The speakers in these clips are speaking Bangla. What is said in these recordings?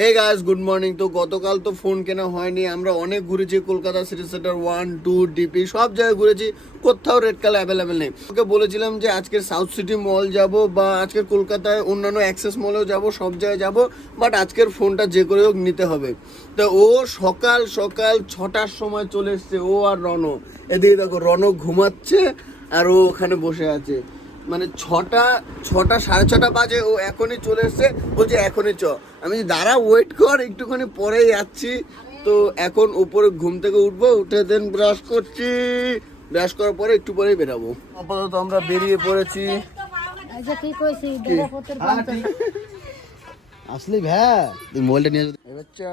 Hey guys, good morning. তো গতকাল তো ফোন কেনা হয়নি, আমরা অনেক ঘুরেছি, কলকাতা সিটি সেন্টার 1, 2, ডিপি সব জায়গায় ঘুরেছি, কোথাও রেড কালার অ্যাভেলেবেল নেই। ওকে বলেছিলাম যে আজকে সাউথ সিটি মল যাব বা আজকে কলকাতায় অন্যান্য অ্যাক্সেস মলেও যাব, সব জায়গায় যাব, বাট আজকের ফোনটা যে করে হোক নিতে হবে। তো ও সকাল সকাল 6টার সময় চলে এসছে, ও আর রনো। এদিকে দেখো, রনো ঘুমাচ্ছে আর ও ওখানে বসে আছে। মানে ছটা 6:30 বাজে, ও এখনই চলে এসছে, বলছে এখনই চ। আমি দাঁড়া, ওয়েট কর, একটুখানি পরেই যাচ্ছি। তো এখন উপরে ঘুম থেকে উঠবো, উঠে দেন ব্রাশ করছি, ব্রাশ করার পরে একটু পরেই বেরাবো। আপাতত আমরা বেরিয়ে পড়েছি। আসলি ভাই মোবাইলটা নিয়ে বাচ্চা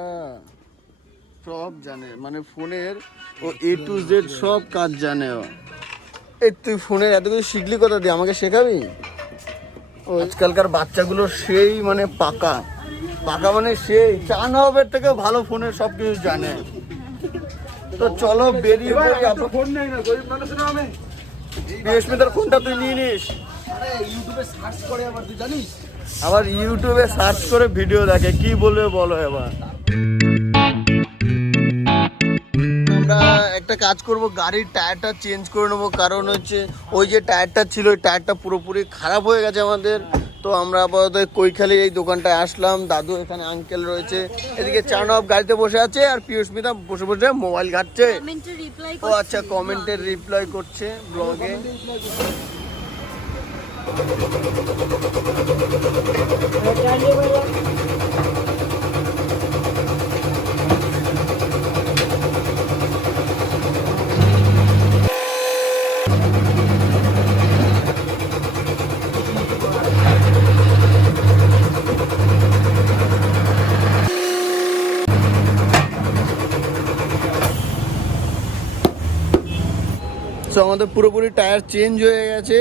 সব জানে, মানে ফোনের ও A to Z সব কাজ জানে ও। এই তুই ফোনের এত কিছু শিখলি কোথা দিয়ে, আমাকে শেখাবি? ও আজকালকার বাচ্চাগুলো সেই মানে পাকা মানে সেই চানবের থেকে ভালো ফোনের সব কিছু জানে। তো চলো বেরিয়ে পড়ি। ফোন নেই না, গরিব মানুষ না আমি। বিএসমিটার ফোনটা তুই নিয়ে নিস। আরে ইউটিউবে সার্চ করে আবার, তুই জানিস? আবার ইউটিউবে সার্চ করে ভিডিও দেখে, কি বলবে বলো এবার। আমরা একটা কাজ করব, গাড়ির টায়ারটা চেঞ্জ করে নেবো, কারণ হচ্ছে ওই যে টায়ারটা ছিল, ওই টায়ারটা পুরোপুরি খারাপ হয়ে গেছে আমাদের। তো আমরা আপাতত কৈখালি এই দোকানটায় আসলাম। দাদু এখানে, আঙ্কেল রয়েছে এদিকে, চানব গাড়িতে বসে আছে আর পিয়ুষ্মিতা বসে বসে মোবাইল ঘাটছে। ও আচ্ছা, কমেন্টের রিপ্লাই করছে ব্লগে। সো আমাদের পুরোপুরি টায়ার চেঞ্জ হয়ে গেছে।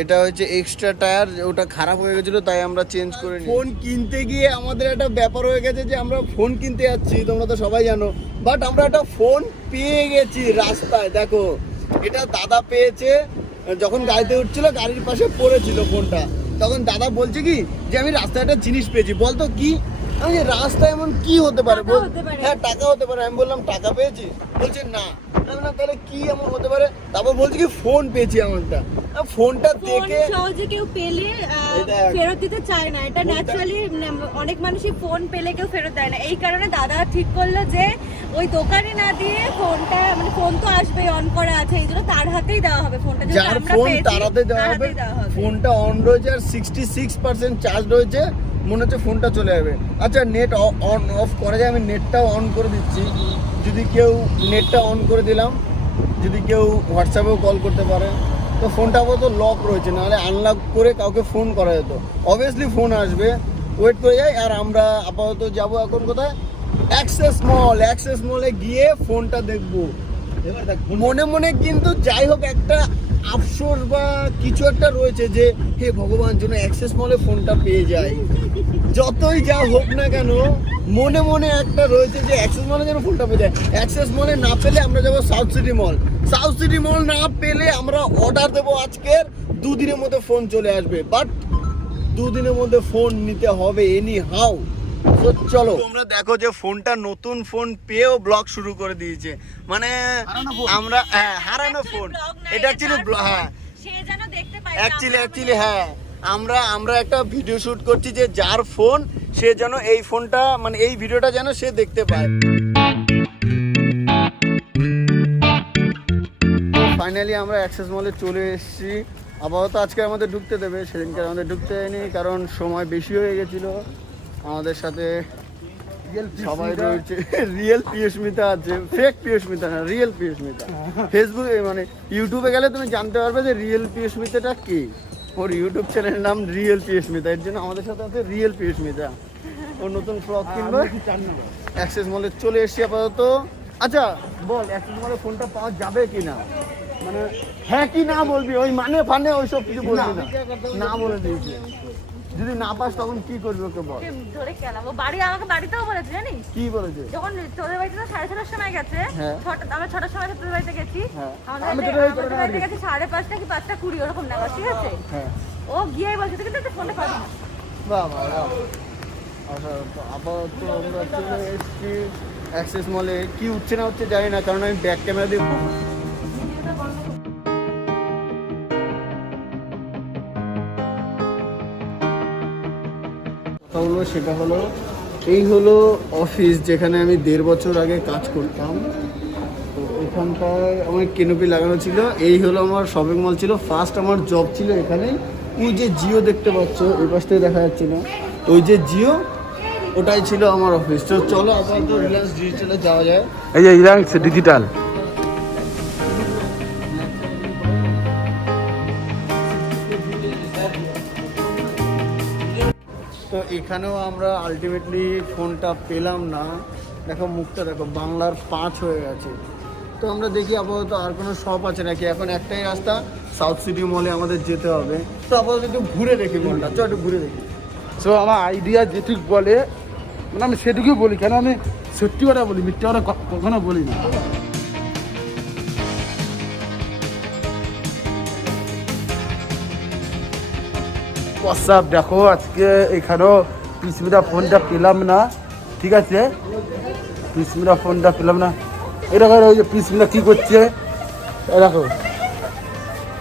এটা হচ্ছে এক্সট্রা টায়ার, ওটা খারাপ হয়ে গেছিলো, তাই আমরা চেঞ্জ করে নিই। ফোন কিনতে গিয়ে আমাদের একটা ব্যাপার হয়ে গেছে যে আমরা ফোন কিনতে যাচ্ছি, তোমরা তো সবাই জানো, বাট আমরা একটা ফোন পেয়ে গেছি রাস্তায়। দেখো, এটা দাদা পেয়েছে, যখন গাড়িতে উঠছিল গাড়ির পাশে পড়েছিল ফোনটা, তখন দাদা বলছে কি যে আমি রাস্তায় একটা জিনিস পেয়েছি। বলতো কি? আমি যে রাস্তায় এমন কি হতে পারে, হ্যাঁ টাকা হতে পারে। আমি বললাম টাকা পেয়েছি? বলছে না। আমি না, তাহলে কি এমন হতে পারে? তারপর বলছে কি ফোন পেয়েছি এমনটা। ফোনটা দেখে সহজে কেউ পেলে ফেরত দিতে চায় না, এটা ন্যাচারালি। অনেক মানুষই ফোন পেলে কেউ ফেরত দেয় না, এই কারণে দাদা ঠিক করলো যে ওই দোকানে না দিয়ে ফোনটা, মানে ফোন তো আসবে, অন করা আছে, এই জন্য তার হাতেই দেওয়া হবে ফোনটা। যার ফোন তার হাতে দেওয়া হবে। ফোনটা অন রয়েছে আর 66% চার্জ রয়েছে, মনে হচ্ছে ফোনটা চলে যাবে। আচ্ছা, নেট অন অফ করা যায়, আমি নেটটাও অন করে দিচ্ছি। যদি কেউ নেটটা অন করে দিলাম, যদি কেউ হোয়াটসঅ্যাপেও কল করতে পারে। তো ফোনটা আপাতত লক রয়েছে, নাহলে আনলক করে কাউকে ফোন করা যেত। অবভিয়াসলি ফোন আসবে, ওয়েট করে যাই। আর আমরা আপাতত যাব এখন কোথায়? অ্যাক্সেস মলে গিয়ে ফোনটা দেখবো। এবার দেখ, মনে মনে কিন্তু যাই হোক একটা আফসোস বা কিছু একটা রয়েছে যে হে ভগবান, যেন অ্যাক্সেস মলে ফোনটা পেয়ে যায়। যতই যা হোক না কেন, মনে মনে একটা রয়েছে যে অ্যাক্সেস মলে যেন ফোনটা পেয়ে যায়। অ্যাক্সেস মলে না পেলে আমরা যাবো সাউথ সিটি মল না পেলে আমরা অর্ডার দেবো আজকের, 2 দিনের মধ্যে ফোন চলে আসবে। বাট 2 দিনের মধ্যে ফোন নিতে হবে এনি হাউ। তো চলো, তোমরা দেখো যে ফোনটা, নতুন ফোন পেয়েও ব্লগ শুরু করে দিয়েছে। মানে আমরা হারানো ফোন, এটা অ্যাকচুয়ালি হ্যাঁ, সে যেন দেখতে পায়। অ্যাকচুয়ালি হ্যাঁ, আমরা একটা ভিডিও শুট করছি যে যার ফোন, সে যেন এই ফোনটা, মানে এই ভিডিওটা যেন সে দেখতে পায়। ফাইনালি আমরা অ্যাক্সেস মলে চলে এসেছি। আপাতত আজকে আমাদের ঢুকতে দেবে, সেদিনকে আমাদের ঢুকতে দেয়নি, কারণ সময় বেশি হয়ে গেছিলো। আমাদের সাথে সবাই রয়েছে, রিয়েল পিয়ুষ্মিতা আছে, ফেক পিয়ুষ্মিতা না, রিয়েল পিয়ুষ্মিতা। ফেসবুকে মানে ইউটিউবে গেলে তুমি জানতে পারবে যে রিয়েল পিয়ুষ্মিতাটা কি। ওর ইউটিউব চ্যানেলের নাম রিয়েল পিয়ুষ্মিতা, এর জন্য আমাদের সাথে আছে রিয়েল পিয়ুষ্মিতা। ওর নতুন ফ্রক কিনবে। অ্যাক্সেস মলে চলে এসছি আপাতত। আচ্ছা বল, অ্যাক্সেস মলে ফোনটা পাওয়া যাবে কি না, মানে হ্যাঁ কি না বলবি, ওই মানে ফানে ওইসব কিছু বলবি না, বলে দিয়েছি। যদি না পাস তখন কি করবি, ওকে বল। ধরে কেলাবো, আমাকে বাড়িতেও বলেছে, জানিস কি বলেছে? যখন তোদের বাড়িতে 6:30টার সময় গেছে, আমরা 6টার সময় তোদের বাড়িতে গেছি, আমাদের বাড়িতে গেছি 5:30 কি 5:20 ওরকম নাগাদ, ঠিক আছে? ও গিয়ে বলছে তুই কিন্তু ফোনটা পাবি না। বাবা আচ্ছা, তো আপাতত আমরা চলে এসেছি অ্যাক্সেস মলে। কি হচ্ছে না হচ্ছে জানি না, কারণ আমি ব্যাক ক্যামেরা দিয়ে কথা হলো, সেটা হলো এই হলো অফিস যেখানে আমি 1.5 বছর আগে কাজ করতাম। তো এখানটায় আমার কেনোপি লাগানো ছিল। এই হলো আমার শপিং মল ছিল, ফার্স্ট আমার জব ছিল এখানে। ওই যে জিও দেখতে পাচ্ছ, ওই পাশ থেকে দেখা যাচ্ছে না, ওই যে জিও, ওটাই ছিল আমার অফিস। তো চলো আপাতত রিলায়েন্স ডিজিটালে যাওয়া যায়। এই যে রিলায়েন্স ডিজিটাল। তো এখানেও আমরা আলটিমেটলি ফোনটা পেলাম না। দেখো মুখটা দেখো, বাংলার 5 হয়ে গেছে। তো আমরা দেখি আপাতত আর কোনো শপ আছে নাকি। এখন একটাই রাস্তা, সাউথ সিটি মলে আমাদের যেতে হবে। তো আপাতত একটু ঘুরে দেখি মলটা, চল একটু ঘুরে দেখি। সো আমার আইডিয়া যেটুকু বলে মানে আমি সেটুকুই বলি, কেন আমি সত্যি কথা বলি, মিথ্যা কথা কখনো বলি না। হোয়াটসঅ্যাপ দেখো, আজকে এখানেও পিসমিরা ফোনটা পেলাম না, ঠিক আছে, পিসমিরা ফোনটা পেলাম না। এরকম ওই যে পিসমিরা কী করছে, দেখো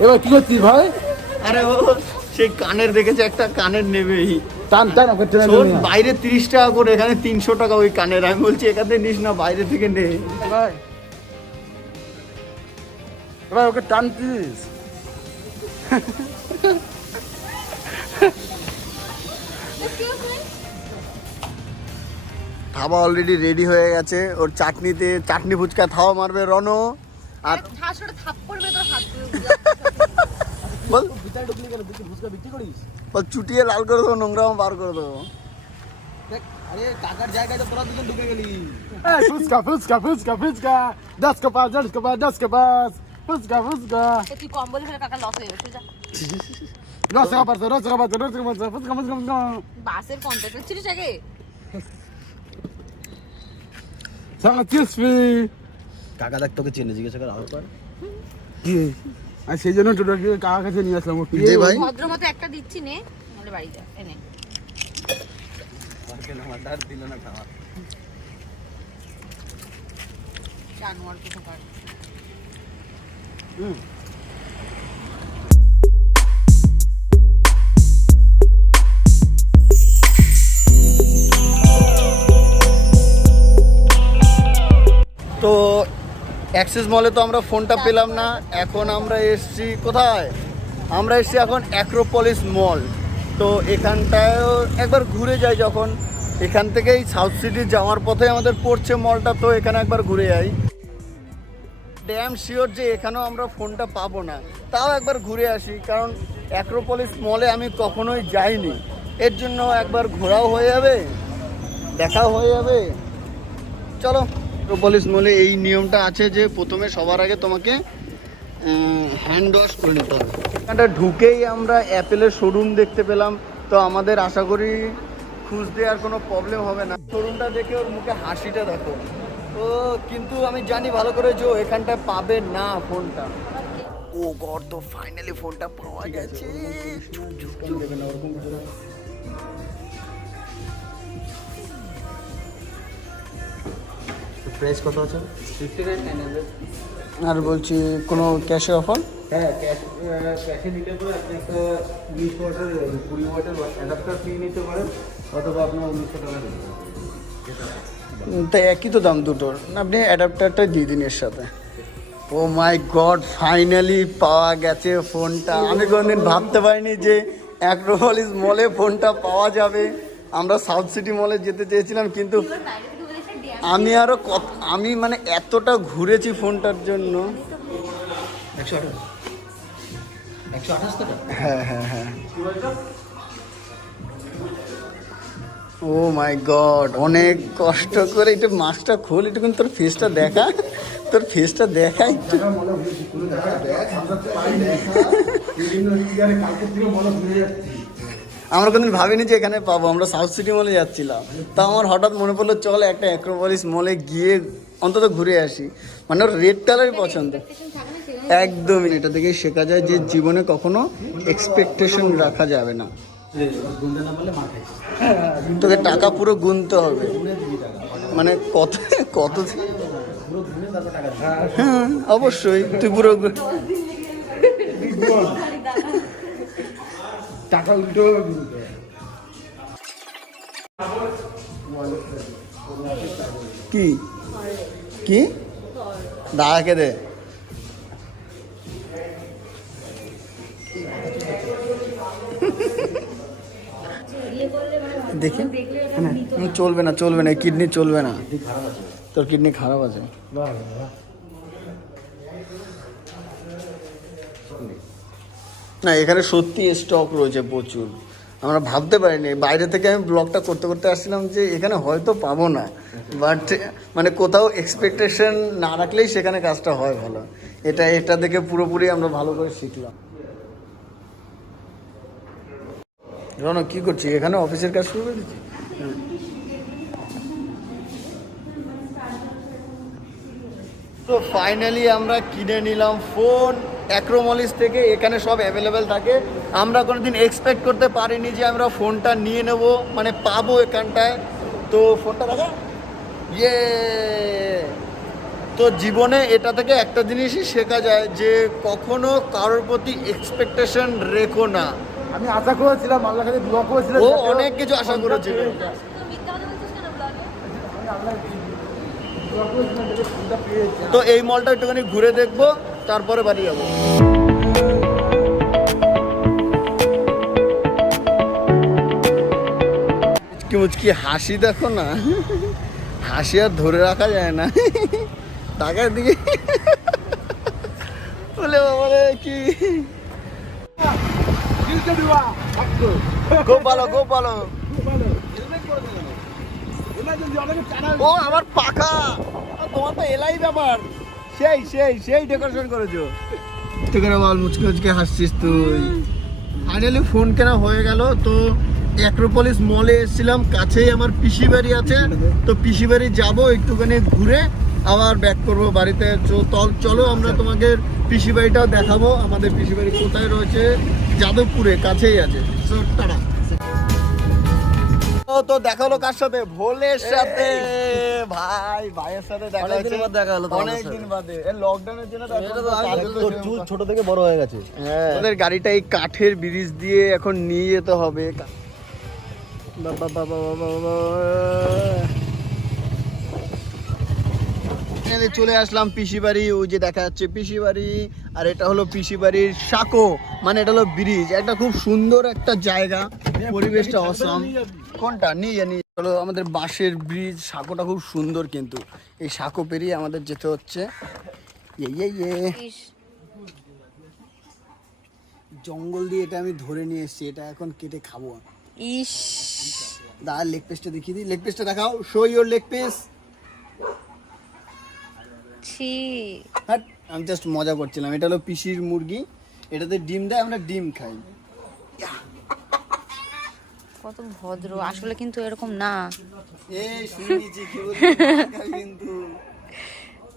এবার কী করছিস ভাই? আরে ও সেই কানের দেখেছে, একটা কানের নেবেই, টান টান ওকে টেনে শোন, নিয়ে আয়। বাইরে 30 টাকা করে, এখানে 300 টাকা ওই কানের। আমি বলছি এখান থেকে নিস না, বাইরে থেকে নে। ভাই ভাই ওকে টান প্লিজ। থাবা অলরেডি রেডি হয়ে গেছে। ওর চাটনিতে চাটনি ফুচকা থাওয়া মারবে রনো। আর বল বল চুটিয়ে লাল করে দেবো, নোংরা বার করে দেবো। আরে টাকার জায়গায় তো তোরা দুজন ঢুকে গেলি। এই ফুচকা ফুচকা ফুচকা ফুচকা 10 का 5 10 का 5 10 का 5 ফুচকা ফুচকা। তুই কম বলে ফেলে কাকা লস হয়ে যাবে, যা। 10 का 5 10 का 5 10 का 5 ফুচকা ফুচকা ফুচকা। বাসের কন্ট্রাক্টর ছিলিস আগে? সারা চিসফি কাকা দেখ তোকে চেনে, জিজ্ঞাসা কর আবার পর কি আর সেই জন্য তোকে কাকা কাছে নিয়ে আসলাম। দে ভাই। ভদ্র মতো একটা দিচ্ছি, নে, নাহলে বাড়ি যা, এনে। আর দিল না খাওয়া। জানোয়ার কোথাকার। তো অ্যাক্সেস মলে তো আমরা ফোনটা পেলাম না। এখন আমরা এসছি কোথায়? আমরা এসছি এখন অ্যাক্রোপলিস মল। তো এখানটায়ও একবার ঘুরে যাই, যখন এখান থেকেই সাউথ সিটি যাওয়ার পথে আমাদের পড়ছে মলটা। তো এখানে একবার ঘুরে যাই। ড্যাম শিওর যে এখানেও আমরা ফোনটা পাবো না, তাও একবার ঘুরে আসি, কারণ অ্যাক্রোপলিস মলে আমি কখনোই যাইনি। এর জন্য একবার ঘোরাও হয়ে যাবে, দেখাও হয়ে যাবে। চলো। অ্যাক্রোপলিস মলে এই নিয়মটা আছে যে প্রথমে সবার আগে তোমাকে হ্যান্ড ওয়াশ করে নিতে হবে। এখানটা ঢুকেই আমরা অ্যাপেলের শোরুম দেখতে পেলাম। তো আমাদের আশা করি খুঁজতে আর কোনো প্রবলেম হবে না। শোরুমটা দেখে ওর মুখে হাসিটা দেখো। তো কিন্তু আমি জানি ভালো করে যে ও এখানটায় পাবে না ফোনটা। ও গড, তো ফাইনালি ফোনটা পাওয়া গেছে। প্রাইস কত আছে? 59,900। আর বলছি কোনো ক্যাশের অফার? হ্যাঁ, ক্যাশে নিতে পারে। আপনি একটা 20 ওয়াটের 20 ওয়াটের অ্যাডাপ্টার ফ্রি নিতে পারেন, অথবা আপনার 1900 টাকা দিতে পারেন। তাই একই তো দাম দুটোর, আপনি অ্যাডাপ্টারটা দিয়ে দিন এর সাথে। ও মাই গড, ফাইনালি পাওয়া গেছে ফোনটা। আমি কোনোদিন ভাবতে পারিনি যে অ্যাক্রোপলিস মলে ফোনটা পাওয়া যাবে। আমরা সাউথ সিটি মলে যেতে চেয়েছিলাম, কিন্তু আমি মানে এতটা ঘুরেছি ফোনটার জন্য। 128 টাকা? হ্যাঁ হ্যাঁ হ্যাঁ। ও মাই গড, অনেক কষ্ট করে। একটু মাস্কটা খোল, একটু তোর ফেসটা দেখা, তোর ফেসটা দেখা একটু। আমরা কোনদিন ভাবিনি যে এখানে পাবো। আমরা সাউথ সিটি মলে যাচ্ছিলাম, তা আমার হঠাৎ মনে পড়লো চল একটা অ্যাক্রোপলিস মলে গিয়ে অন্তত ঘুরে আসি। মানে ওর রেড কালারই পছন্দ। একদমই, এটা থেকেই শেখা যায় যে জীবনে কখনো এক্সপেকটেশন রাখা যাবে না। গুনতে না পারলে মার খাইছিস। তোকে টাকা পুরো গুনতে হবে, গুনে দিবি টাকা। মানে কত কত পুরো গুনে তারপর টাকা দিবি। হ্যাঁ অবশ্যই তুই পুরো টাকা উল্টো কি কি দাঁড়াকে দে দেখি চলবে না চলবে না, কিডনি চলবে না, তোর কিডনি খারাপ আছে। না এখানে সত্যি স্টক রয়েছে প্রচুর, আমরা ভাবতে পারিনি। বাইরে থেকে আমি ব্লগটা করতে করতে আসছিলাম যে এখানে হয়তো পাবো না, বাট মানে কোথাও এক্সপেকটেশন না রাখলেই সেখানে কাজটা হয় ভালো। এটা দেখে পুরোপুরি আমরা ভালো করে শিখলাম। রনক কি করছি এখানে, অফিসের কাজ শুরু করে দিচ্ছি। তো ফাইনালি আমরা কিনে নিলাম ফোন অ্যাক্রোমলিস থেকে। এখানে সব অ্যাভেলেবেল থাকে, আমরা কোনোদিন এক্সপেক্ট করতে পারিনি যে আমরা ফোনটা নিয়ে নেব, মানে পাবো এখানটায়। তো ফোনটা দেখা ইয়ে, তো জীবনে এটা থেকে একটা জিনিসই শেখা যায় যে কখনো কারোর প্রতি এক্সপেকটেশন রেখো না। আমি আশা করেছিলাম, আল্লাহ কাছে দোয়া করেছিলাম, ও অনেক কিছু আশা করেছিল। তো এই মলটা একটুখানি ঘুরে দেখবো, তারপরে বাড়ি যাবো। কি মুচকি হাসি দেখো না, হাসি আর ধরে রাখা যায় না। টাকার দিকে বলে বাবা রে কি খুব ভালো খুব ভালো। ও আমার পাখা, তোমার তো এলাই ব্যাপার, সেই সেই সেই ডেকোরেশন করেছো। তুই কেন বল মুচকে মুচকে হাসছিস তুই। ফাইনালি ফোন কেনা হয়ে গেল। তো অ্যাক্রোপলিস মলে এসেছিলাম, কাছেই আমার পিসি বাড়ি আছে, তো পিসি বাড়ি যাবো, একটুখানি ঘুরে আবার ব্যাক করবো বাড়িতে। চলো আমরা তোমাকে পিসি বাড়িটাও দেখাবো। আমাদের পিসি বাড়ি কোথায় রয়েছে, যাদবপুরে, কাছেই আছে। So tata. তো দেখা হলো কার সাথে, ভোলের সাথে। ভাই ভাইয়ের সাথে দেখা হয়েছে অনেকদিন বাদে, লকডাউনের জন্য ছোট থেকে বড় হয়ে গেছে। হ্যাঁ, ওদের গাড়িটা এই কাঠের ব্রিজ দিয়ে এখন নিয়ে যেতে হবে। বাবা বাবা বাবা, চলে আসলাম পিসি বাড়ি। ওই যে দেখা যাচ্ছে পিসি বাড়ি, আর এটা হলো পিসি বাড়ির সাঁকো, মানে এটা হলো ব্রিজ। একটা খুব সুন্দর একটা জায়গা, পরিবেশটা অসাম। কোনটা নিয়ে জানি, হলো আমাদের বাঁশের ব্রিজ। সাঁকোটা খুব সুন্দর, কিন্তু এই সাঁকো পেরিয়ে আমাদের যেতে হচ্ছে জঙ্গল দিয়ে। এটা আমি ধরে নিয়ে এসেছি, এটা এখন কেটে খাবো। ইস দাঁড়া, লেগ পিসটা দেখিয়ে দিই। লেগ পিসটা দেখাও, শো ইওর লেগ পিস। ছি, হ্যাঁ আমি জাস্ট মজা করছিলাম। এটা হলো পিসির মুরগি, এটাতে ডিম দেয়, আমরা ডিম খাই। কত ভদ্র, আসলে কিন্তু এরকম না। এই শুনেছি কি বলছিস কিন্তু,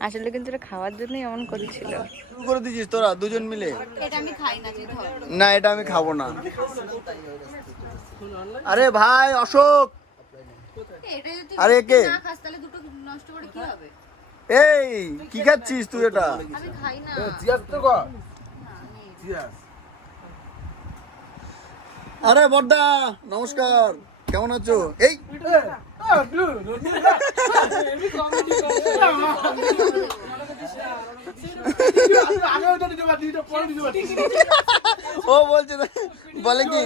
আসলে কিন্তু এটা খাওয়ার জন্যই এমন করেছিল। শুরু করে দিয়েছিস তোরা দুজন মিলে। এটা আমি খাই না, তুই ধর। না এটা আমি খাবো না। আরে ভাই অশোক, আরে কে, না খাস তাহলে দুটো নষ্ট করে কি হবে? এই কি খাচ্ছিস তুই এটা? আমি খাই না। আরে বড়দা নমস্কার, কেমন আছো? এই ও বলছে, বলে কি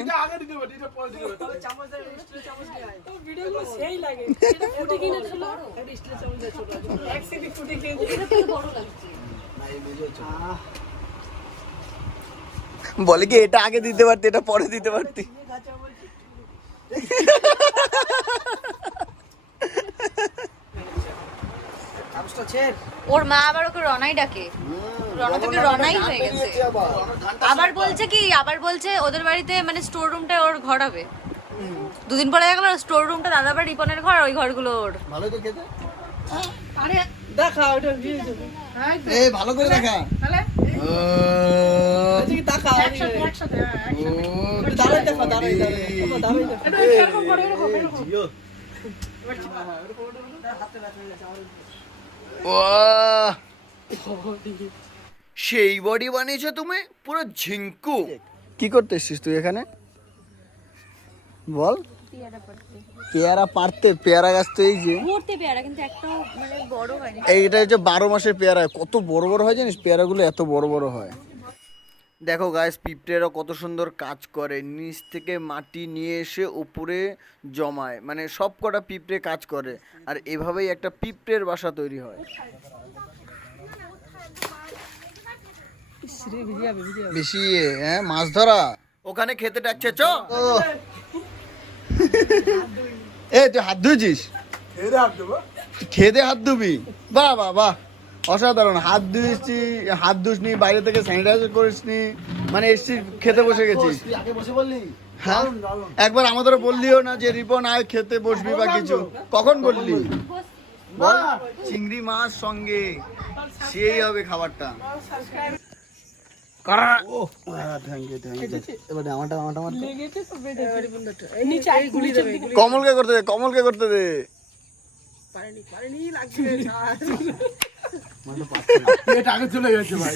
বলে কি এটা আগে দিতে পারতি, এটা পরে দিতে পারতি। ওর মা আবার ওকে রনাই ডাকে, রনা থেকে রনাই হয়ে গেছে। আবার বলছে ওদের বাড়িতে মানে স্টোর রুমটা ওর ঘর হবে। দুদিন পরে দেখা গেল স্টোর রুমটা দাদা বা রিপনের ঘর, ওই ঘরগুলো ওর। ভালো তো খেতে, আরে দেখা ওটা ভিউ দেবে। এই ভালো করে দেখা। সেই বডি বানিয়েছো তুমি, পুরো ঝিঙ্কু। কি করতে এসছিস তুই এখানে বল? পেয়ারা পারতে, পেয়ারা গাছ তো এই যে ভর্তি পেয়ারা, কিন্তু একটাও মানে বড় হয়নি। এইটা হচ্ছে 12 মাসের পেয়ারা, কত বড় বড় হয় জানিস, পেয়ারাগুলো এত বড় বড় হয়। দেখো গাইস, পিঁপড়েরা কত সুন্দর কাজ করে, নিচ থেকে মাটি নিয়ে এসে উপরে জমায়, মানে সব কটা পিঁপড়ে কাজ করে, আর এভাবেই একটা পিঁপড়ের বাসা তৈরি হয়। বেশি হ্যাঁ, মাছ ধরা ওখানে খেতে ডাকছে চ। এ তুই হাত ধুয়েছিস? খেতে হাত ধুবি? বাহ বাহ বাহ, অসাধারণ। হাত ধুয়েছি, হাত ধুসনি, বাইরে থেকে স্যানিটাইজার করিসনি, মানে এসছি খেতে বসে গেছিস। হ্যাঁ, একবার আমাদেরও বললিও না যে রিপন আয় খেতে বসবি বা কিছু, কখন বললি বল? চিংড়ি মাছ সঙ্গে সেই হবে খাবারটা। কমলকে করতে দে, কমলকে করতে দে। চলে গেছে ভাই।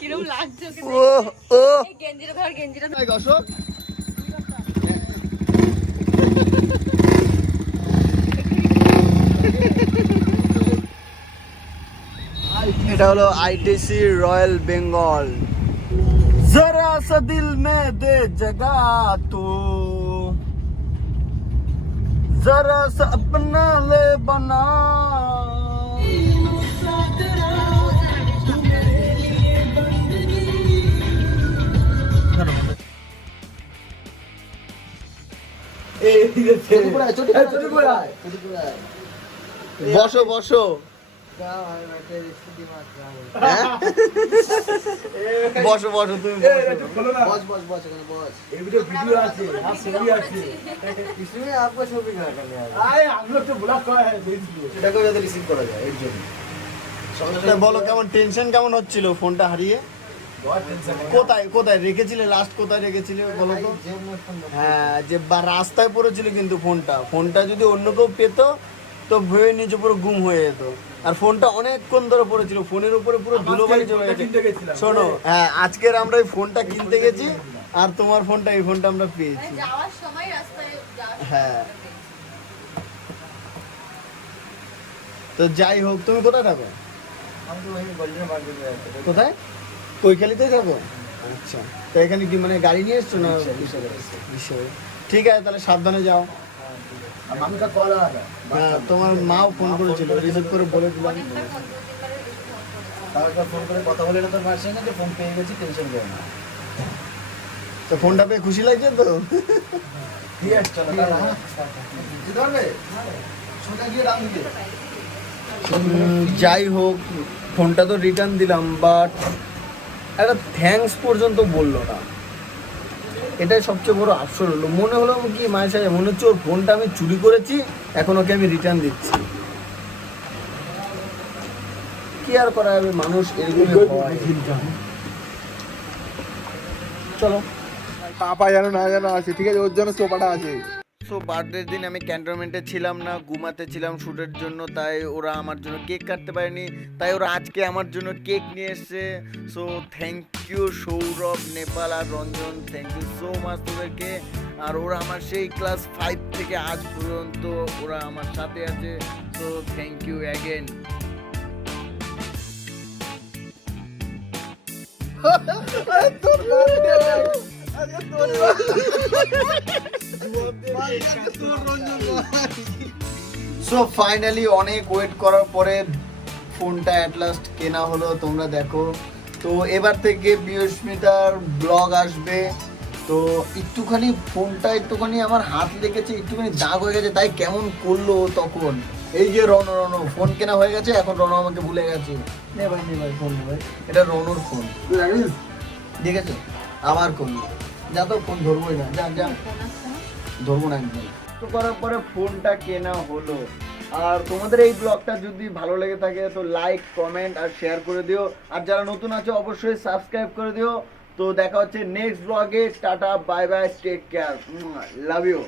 কিরম লাগছে ও ও গেঞ্জিটা ধর, গেঞ্জিটা ধর। অশোক, এটা হলো আইটিসি রয়্যাল বেঙ্গল। জরা সা দিল মে দে জগা তু, জরা সা अपना ले बना। বসো বসো, বসো বসো, তুমি বলো কেমন টেনশন কেমন হচ্ছিল ফোনটা হারিয়ে? কোথায় কোথায় রেখেছিলে লাস্ট, কোথায় রেখেছিলে বলো তো? হ্যাঁ, যে রাস্তায় পড়েছিল কিন্তু ফোনটা যদি অন্য কেউ পেতো তো ভয়ে নিচে পুরো গুম হয়ে যেত। আর ফোনটা অনেকক্ষণ ধরে পড়েছিল, ফোনের উপরে পুরো ধুলোবালি চলে গেছে। শোনো, হ্যাঁ আজকের আমরা এই ফোনটা কিনতে গেছি, আর তোমার ফোনটা, এই ফোনটা আমরা পেয়েছি। হ্যাঁ, তো যাই হোক, তুমি কোথায় থাকো? কোথায়? কৈখালিতেই থাকো? আচ্ছা, তো এখানে কি মানে গাড়ি নিয়ে এসছো না? ঠিক আছে, তাহলে সাবধানে যাও। হ্যাঁ, তোমার মাও ফোন করেছিল, রিসিভ করে বলে দিলাম। ফোন করে কথা বলে না তোর মার সঙ্গে, যে ফোন পেয়ে গেছি, টেনশন করো না। তো ফোনটা পেয়ে খুশি লাগছে তো? ঠিক আছে, চলো। যাই হোক, ফোনটা তো রিটার্ন দিলাম, বাট একটা থ্যাঙ্কস পর্যন্ত বললো না। এটাই সবচেয়ে বড় আফসোস হলো। মনে হলো কি মায়ের সাথে, মনে হচ্ছে ওর ফোনটা আমি চুরি করেছি, এখন ওকে আমি রিটার্ন দিচ্ছি। কি আর করা যাবে, মানুষ এরকম হয়। চলো, পাপা যেন না যেন আছে, ঠিক আছে, ওর জন্য সোফাটা আছে। সো বার্থডের দিন আমি ক্যান্টনমেন্টে ছিলাম না, ঘুমাতে ছিলাম শ্যুটের জন্য, তাই ওরা আমার জন্য কেক কাটতে পারেনি, তাই ওরা আজকে আমার জন্য কেক নিয়ে এসছে। So thank you Sourav, Nepal আর Ranjan, thank you so much তোদেরকে। আর ওরা আমার সেই ক্লাস 5 থেকে আজ পর্যন্ত ওরা আমার সাথে আছে, so thank you again. So finally অনেক ওয়েট করার পরে ফোনটা অ্যাট লাস্ট কেনা হলো, তোমরা দেখো। তো এবার থেকে বিস্মিতার ব্লগ আসবে। তো একটুখানি ফোনটা একটুখানি আমার হাত লেগেছে, একটুখানি দাগ হয়ে গেছে, তাই কেমন করলো তখন। এই যে রণ ফোন কেনা হয়ে গেছে, এখন রণ আমাকে ভুলে গেছে। নে ভাই ফোন নে ভাই, এটা রণর ফোন, ঠিক আছে? আবার করলো, যা তো ফোন ধরবোই না, যা ধরবো না একদম। তো করার পরে ফোনটা কেনা হলো, আর তোমাদের এই ব্লগটা যদি ভালো লেগে থাকে তো লাইক কমেন্ট আর শেয়ার করে দিও, আর যারা নতুন আছে অবশ্যই সাবস্ক্রাইব করে দিও। তো দেখা হচ্ছে নেক্সট ব্লগে। Tata bye bye, take care, love you.